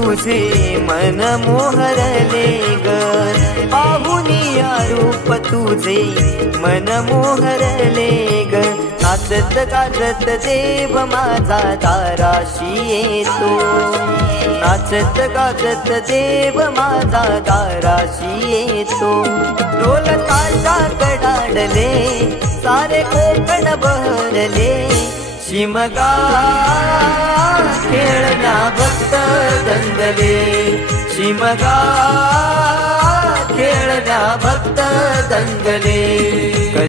तुझे मन मोहरले ग, पाहुनिया रूप तुझे मन मोहरले ग. नाचत गाजत देव माझा दाराशी येतो, नाचत गाजत देव माझा दाराशी येतो. ढोल ताशा कडाडले सारे कोकण बहरले, शिमगा खेळण्या भक्त दंगले, शिमगा खेळण्या भक्त दंगले.